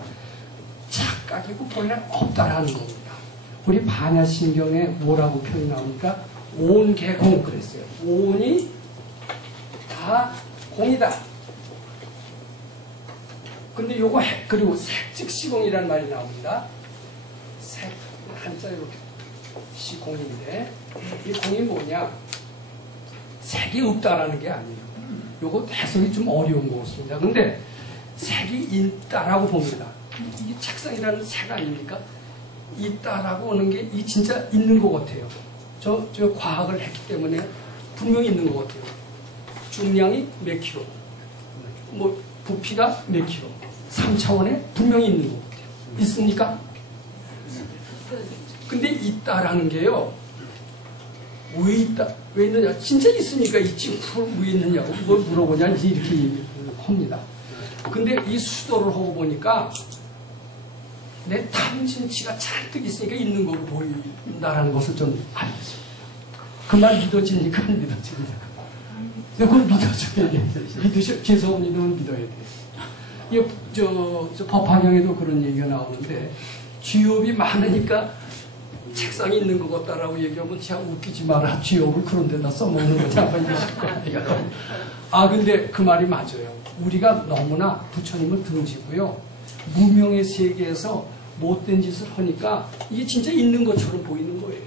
착각이고 본래 없다라는 겁니다. 우리 반야신경에 뭐라고 표현이 나옵니까? 온개공 그랬어요. 온이 다 공이다. 근데 요거 그리고 색즉시공이라는 말이 나옵니다. 색 한자 이렇게 시공인데 이 공이 뭐냐? 색이 없다라는 게 아니에요. 요거 해석이 좀 어려운 것 같습니다. 근데 색이 있다라고 봅니다. 이게 책상이라는 색 아닙니까? 있다라고 하는 게 이 진짜 있는 것 같아요. 저 과학을 했기 때문에 분명히 있는 것 같아요. 중량이 몇 킬로, 뭐 부피가 몇 킬로, 3차원에 분명히 있는 것 같아요. 있습니까? 근데 있다라는 게요. 왜 있다? 왜 있느냐? 진짜 있으니까 있지. 왜 있느냐고 뭘 물어보냐 이렇게 얘기를 합니다. 근데 이 수도를 하고 보니까 내 탐진치가 잔뜩 있으니까 있는 거로 보인다라는 것을 좀 알겠습니다. 그 말 믿어집니까? 안 믿어집니까? 그걸 믿어줘야 돼. 재수없는 이들은 믿어야 돼. 저 법화경에도 그런 얘기가 나오는데 쥐업이 많으니까 책상이 있는 것 같다라고 얘기하면 참 웃기지 마라. 쥐업을 그런 데다 써먹는 거지. 한번 이러실 거예요. 근데 그 말이 맞아요. 우리가 너무나 부처님을 등지고요. 무명의 세계에서 못된 짓을 하니까 이게 진짜 있는 것처럼 보이는 거예요.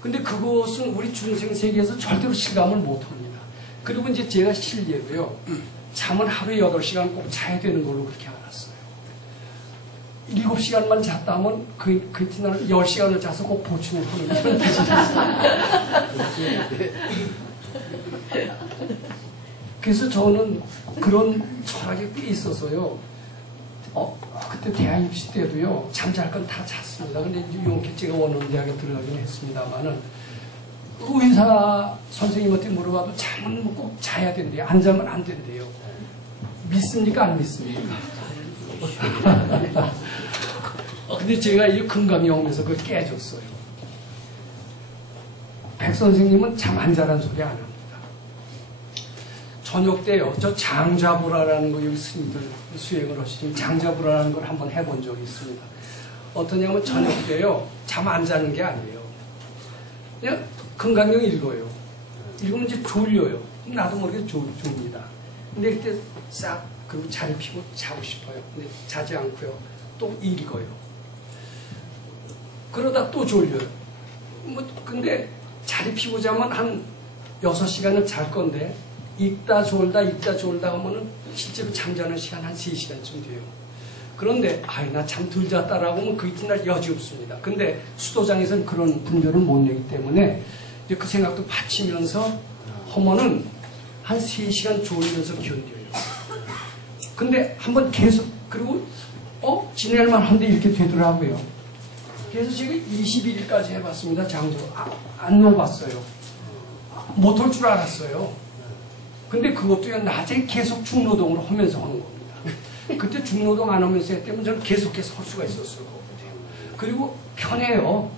근데 그것은 우리 중생 세계에서 절대로 실감을 못 합니다. 그리고 이제 제가 실례로요. 잠은 하루에 8시간 꼭 자야 되는 걸로 그렇게 알았어요. 7시간만 잤다면 그 이튿날 10시간을 자서 꼭 보충을 하는 그런 그래서 저는 그런 철학이 꽤 있어서요. 그때 대학 입시 때도요. 잠잘 건 다 잤습니다. 근데 용케 제가 원원대학에 들어가긴 했습니다만은 의사 선생님한테 물어봐도 잠은 꼭 자야 된대요. 안 자면 안 된대요. 믿습니까? 안 믿습니까? 근데 제가 이 금강영에서 그걸 깨줬어요. 백 선생님은 잠 안 자라는 소리 안 합니다. 저녁 때요. 저 장자부라라는 거 여기 스님들 수행을 하시면 장자부라라는 걸 한번 해본 적이 있습니다. 어떠냐면 저녁 때요. 잠 안 자는 게 아니에요. 그냥 금강경 읽어요. 읽으면 이제 졸려요. 나도 모르게 졸립니다. 근데 그때 싹 그리고 자리 피고 자고 싶어요. 근데 자지 않고요. 또 읽어요. 그러다 또 졸려요. 근데 자리 피고 자면 한 6시간은 잘 건데 읽다 졸다 하면은 실제로 잠자는 시간 한 3시간쯤 돼요. 그런데 나 잠 덜 잤다라고 하면 그 이튿날 여지 없습니다. 근데 수도장에서는 그런 분별을 못 내기 때문에 이제 그 생각도 받치면서 하면은 한 3시간 졸면서 견뎌요. 근데 한번 계속 그리고 지낼만 한데 이렇게 되더라고요. 그래서 제가 21일까지 해봤습니다. 장조 안 넣어봤어요. 못 할 줄 알았어요. 근데 그것도요 낮에 계속 중노동으로 하면서 하는 겁니다. 그때 중노동 안 하면서 했다면 저는 계속해서 할 수가 있었을 것 같아요. 그리고 편해요.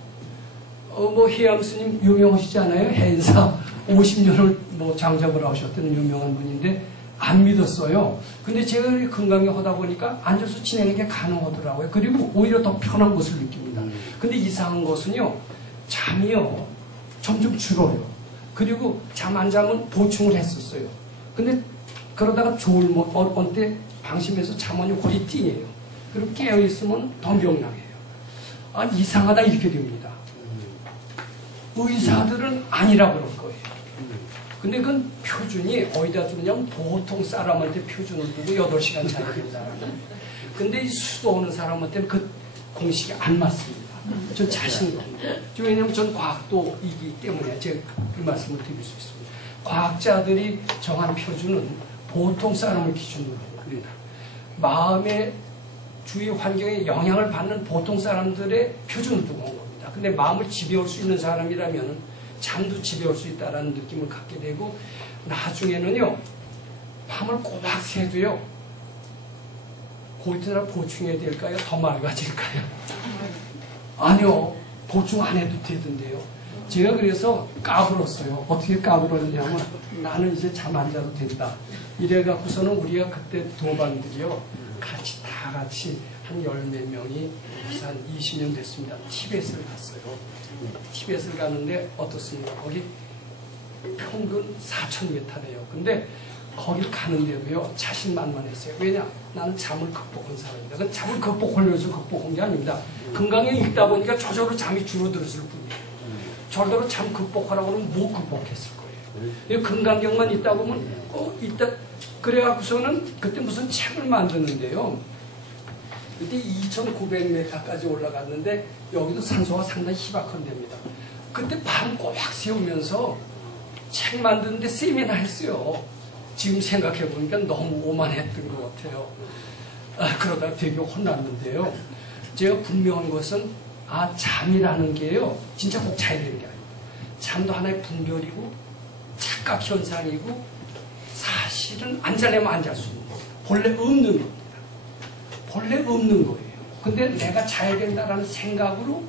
해암 스님 유명하시지 않아요? 해인사 50년을 장잡을 하셨던 유명한 분인데 안 믿었어요. 근데 제가 건강에 하다 보니까 앉아서 지내는 게 가능하더라고요. 그리고 오히려 더 편한 것을 느낍니다. 근데 이상한 것은요, 잠이요, 점점 줄어요. 그리고 잠 안 자면 보충을 했었어요. 근데 그러다가 어느 때 방심해서 잠원이 거의 띵해요. 그리고 깨어있으면 더 명랑해요. 이상하다 이렇게 됩니다. 의사들은 아니라 그럴 거예요. 근데 그건 표준이 어디다 두느냐면 보통 사람한테 표준을 두고 8시간 자야 된다라는. 근데 이 수도하는 사람한테는 그 공식이 안 맞습니다. 전 자신이 없습니다. 왜냐하면 전 과학도이기 때문에 제가 그 말씀을 드릴 수 있습니다. 과학자들이 정한 표준은 보통 사람을 기준으로 합니다. 마음의 주위 환경에 영향을 받는 보통 사람들의 표준을 두고 온 겁니다. 근데 마음을 지배할 수 있는 사람이라면 잠도 지배할 수 있다는 느낌을 갖게 되고 나중에는요 밤을 꼬박 새도요 고이트나 보충해야 될까요? 더 맑아질까요? 아니요, 보충 안 해도 되던데요. 제가 그래서 까불었어요. 어떻게 까불었냐면 나는 이제 잠 안 자도 된다. 이래갖고서는 우리가 그때 도반들이요 다 같이 한 10몇 명이 벌써 한 20년 됐습니다. 티벳을 갔어요. 티벳을 가는데 어떻습니까? 거기 평균 4,000m래요. 근데 거기 가는데도요 자신만만했어요. 왜냐? 나는 잠을 극복한 사람이다. 그건 잠을 극복하려서 극복한 게 아닙니다. 건강에 있다 보니까 저절로 잠이 줄어들었을 뿐이에요. 저절로 잠 극복하라고 하면 못 극복했을 거예요. 건강경만 있다 보면 있다 그래갖고서는 그때 무슨 책을 만드는데요. 그때 2,900m까지 올라갔는데 여기도 산소가 상당히 희박한 데입니다. 그때 밤 꼬박 세우면서 책 만드는데 세미나 했어요. 지금 생각해보니까 너무 오만했던 것 같아요. 그러다 되게 혼났는데요. 제가 분명한 것은 잠이라는 게요 진짜 꼭 자야 되는 게 아니에요. 잠도 하나의 분별이고 착각 현상이고 사실은 안 자려면 안 잘 수 있는 거예요. 본래 없는 겁니다. 본래 없는 거예요. 근데 내가 자야 된다라는 생각으로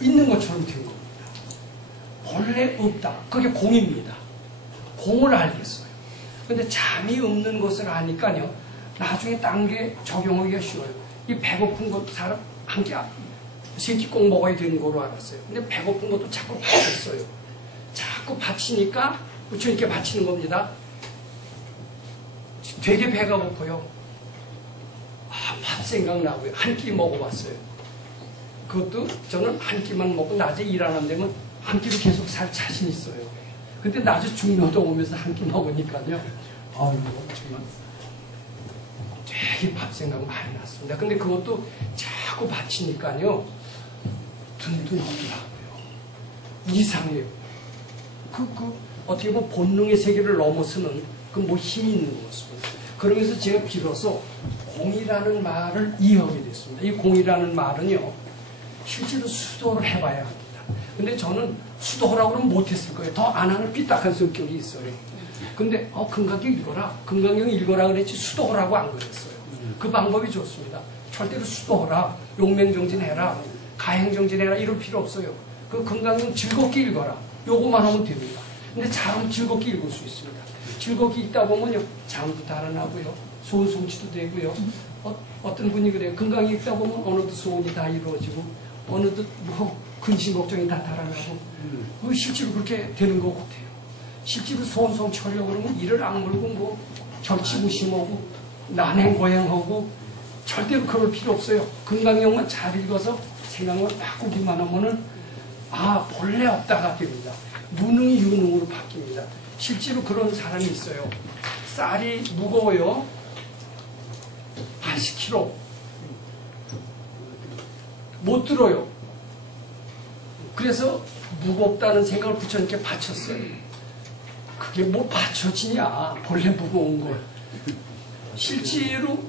있는 것처럼 된 겁니다. 본래 없다. 그게 공입니다. 공을 알겠어요. 근데 잠이 없는 것을 아니까요. 나중에 딴 게 적용하기가 쉬워요. 이 배고픈 것 사람 한 끼 세 끼 꼭 먹어야 되는 거로 알았어요. 근데 배고픈 것도 자꾸 받쳤어요. 자꾸 받치니까 그쵸 이렇게 받치는 겁니다. 되게 배가 고파요. 밥 생각나고요. 한 끼 먹어봤어요. 그것도 저는 한 끼만 먹고 낮에 일 안 하면 되면 한 끼로 계속 살 자신 있어요. 근데 낮에 중노동 오면서 한 끼 먹으니까요. 정말 되게 밥 생각 많이 났습니다. 근데 그것도 자꾸 받치니까요. 든든하더라고요. 이상해요. 어떻게 보면 본능의 세계를 넘어서는 그 힘이 있는 것 같습니다. 그러면서 제가 비로소 공이라는 말을 이해하게 됐습니다. 이 공이라는 말은요, 실제로 수도를 해봐야 합니다. 근데 저는 수도하라고 그러면 못했을 거예요. 더 안 하는 삐딱한 성격이 있어요. 근데 금강경 읽어라. 금강경 읽어라 그랬지 수도하라고 안 그랬어요. 그 방법이 좋습니다. 절대로 수도하라. 용맹정진해라. 가행정진해라. 이럴 필요 없어요. 그 금강경 즐겁게 읽어라. 요거만 하면 됩니다. 근데 잘하면 즐겁게 읽을 수 있습니다. 즐겁게 읽다 보면요. 잠도 달아나고요. 소원 성취도 되고요. 어떤 분이 그래요. 금강경 읽다 보면 어느덧 소원이 다 이루어지고 어느덧 근심 걱정이 다 달아나고 실제로 그렇게 되는 것 같아요. 실제로 소원 성취하려고 그러면 이를 악물고 절치무심하고 난행고행하고 절대로 그럴 필요 없어요. 건강경만 잘 읽어서 생각만 바꾸기만 하면은 본래 없다가 됩니다. 무능이 유능으로 바뀝니다. 실제로 그런 사람이 있어요. 쌀이 무거워요. 80kg. 못 들어요. 그래서 무겁다는 생각을 부처님께 바쳤어요. 그게 뭐 받쳐지냐, 본래 무거운 걸. 실제로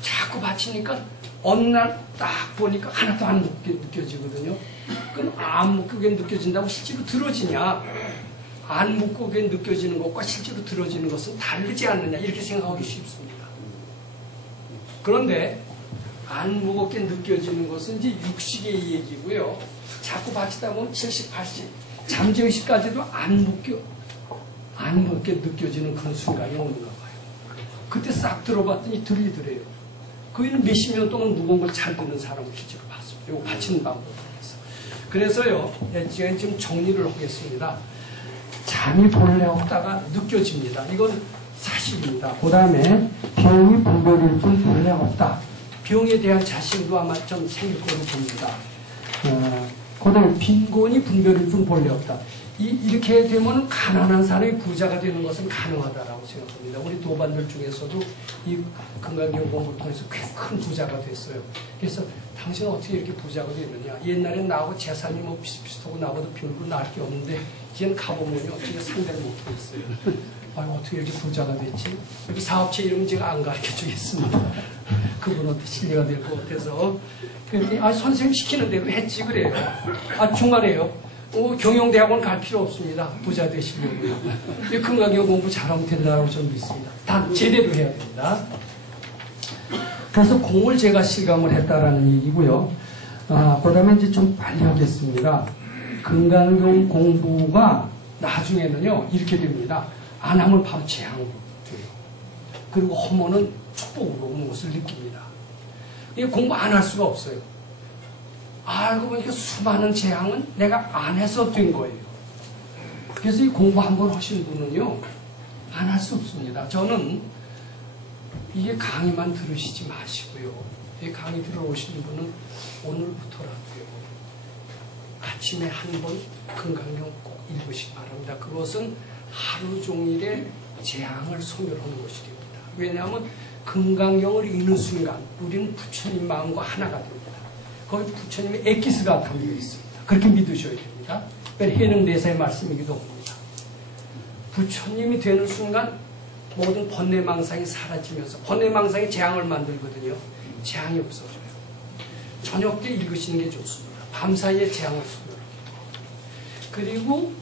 자꾸 받치니까 어느 날 딱 보니까 하나도 안 무겁게 느껴지거든요. 그럼 안 무겁게 느껴진다고 실제로 들어지냐? 안 무겁게 느껴지는 것과 실제로 들어지는 것은 다르지 않느냐, 이렇게 생각하기 쉽습니다. 그런데 안 무겁게 느껴지는 것은 이제 육식의 얘기고요. 자꾸 받치다 보면 70, 80, 잠재의식까지도 안 무겁게 느껴지는 그런 순간이 오는가 봐요. 그때 싹 들어봤더니 들이더래요. 그이는 몇십 년 동안 무거운 걸 잘 듣는 사람을 실제로 봤습니다. 이거 받치는 방법을 해서. 그래서요, 제가 지금 정리를 하겠습니다. 잠이 본래 없다가 느껴집니다. 이건 사실입니다. 그 다음에 병이 분별일 뿐 본래 없다. 병에 대한 자신도 아마 좀 생길 거로 봅니다. 그 다음에 빈곤이 분별일 뿐 본래 없다. 이렇게 되면 가난한 사람이 부자가 되는 것은 가능하다라고 생각합니다. 우리 도반들 중에서도 이 건강경 공부를 통해서 꽤 큰 부자가 됐어요. 그래서 당신은 어떻게 이렇게 부자가 되느냐. 옛날엔 나하고 재산이 뭐 비슷비슷하고 나보다 별로 나을 게 없는데 이제는 가보면 어떻게 상대를 못하겠어요. 어떻게 이렇게 부자가 됐지? 여기 사업체 이름 제가 안 가르쳐 주겠습니다. 그분한테 신뢰가 될 것 같아서. 그랬더니 선생님 시키는 대로 했지 그래요. 중간에요. 경영대학원 갈 필요 없습니다. 부자 되시려고요. 건강경 공부 잘하면 된다고 저는 믿습니다. 다 제대로 해야 됩니다. 그래서 공을 제가 실감을 했다라는 얘기고요. 그 다음에 이제 좀 빨리 하겠습니다. 건강경 공부가 나중에는요, 이렇게 됩니다. 안 하면 바로 재앙으로 돼요. 그리고 하면은 축복으로 오는 것을 느낍니다. 이 공부 안 할 수가 없어요. 알고 보니까 수많은 재앙은 내가 안 해서 된 거예요. 그래서 이 공부 한번 하신 분은요, 안 할 수 없습니다. 저는 이게 강의만 들으시지 마시고요. 이 강의 들어오시는 분은 오늘부터라도요, 아침에 한 번 건강경 꼭 읽으시기 바랍니다. 그것은 하루 종일의 재앙을 소멸하는 것이 됩니다. 왜냐하면 건강경을 읽는 순간 우리는 부처님 마음과 하나가 됩니다. 거기 부처님의 엑기스가 담겨 있습니다. 그렇게 믿으셔야 됩니다. 해능대사의 말씀이기도 합니다. 부처님이 되는 순간 모든 번뇌망상이 사라지면서, 번뇌망상이 재앙을 만들거든요. 재앙이 없어져요. 저녁 때 읽으시는 게 좋습니다. 밤사이에 재앙을 소멸합니다. 그리고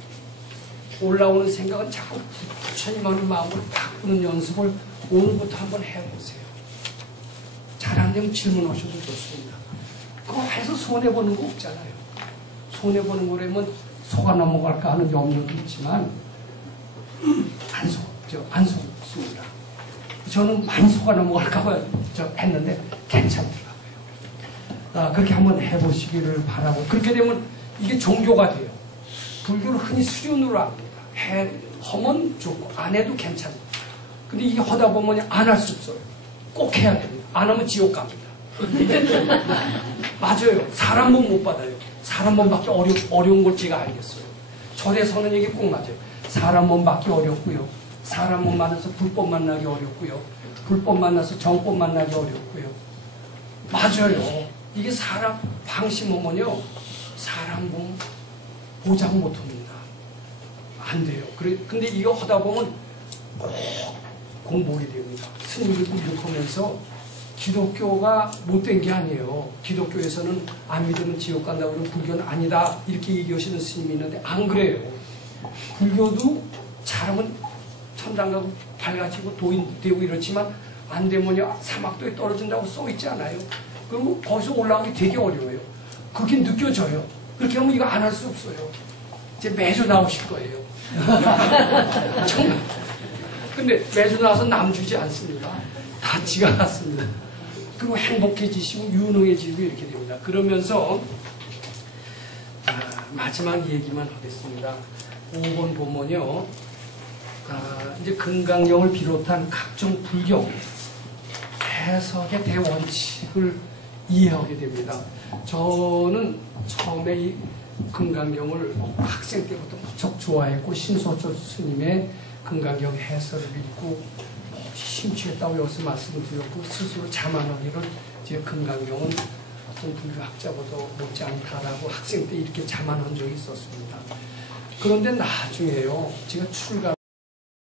올라오는 생각은 자꾸 부처님 하는 마음을 바꾸는 연습을 오늘부터 한번 해보세요. 잘 안 되면 질문하셔도 좋습니다. 그거 해서 손해보는 거 없잖아요. 손해보는 거라면 속아 넘어갈까 하는 염려도 있지만 안 속습니다. 저는 많이 속아 넘어갈까 봐 했는데 괜찮더라고요. 그렇게 한번 해보시기를 바라고, 그렇게 되면 이게 종교가 돼요. 불교는 흔히 수련으로 합니다. 하면 좋고 안 해도 괜찮아요. 근데 이게 하다 보면 안 할 수 없어요. 꼭 해야 됩니다. 안 하면 지옥 갑니다. 맞아요. 사람 몸 못 받아요. 사람 몸 받기 어려운 걸 제가 알겠어요. 절에서는 이게 꼭 맞아요. 사람 몸 받기 어렵고요. 사람 몸 만나서 불법 만나기 어렵고요. 불법 만나서 정법 만나기 어렵고요. 맞아요. 이게 사람 방심하면요, 사람 몸 보장 못 합니다. 안 돼요. 근데 이거 하다 보면 꼭 공부하게 됩니다. 스님들도 욕하면서 기독교가 못된 게 아니에요. 기독교에서는 안 믿으면 지옥 간다고 그러면 불교는 아니다, 이렇게 얘기하시는 스님이 있는데 안 그래요. 불교도 잘하면 천당 가고 밝아지고 도인 되고 이렇지만 안 되면요, 사막도에 떨어진다고 써 있지 않아요. 그리고 거기서 올라오기 되게 어려워요. 그렇게 느껴져요. 그렇게 하면 이거 안 할 수 없어요. 이제 매주 나오실 거예요. 정말. 근데 매주 나와서 남 주지 않습니다. 다 지가 갔습니다. 그리고 행복해지시고 유능해지고 이렇게 됩니다. 그러면서 마지막 얘기만 하겠습니다. 5번 보면요, 이제 건강경을 비롯한 각종 불경, 해석의 대원칙을 이해하게 됩니다. 저는 처음에 이 금강경을 학생 때부터 무척 좋아했고 신소조 스님의 금강경 해설을 읽고 심취했다고 여기서 말씀드렸고 스스로 자만하기를 제 금강경은 어떤 불교학자보다 못지않다라고 학생 때 이렇게 자만한 적이 있었습니다. 그런데 나중에요, 제가 출가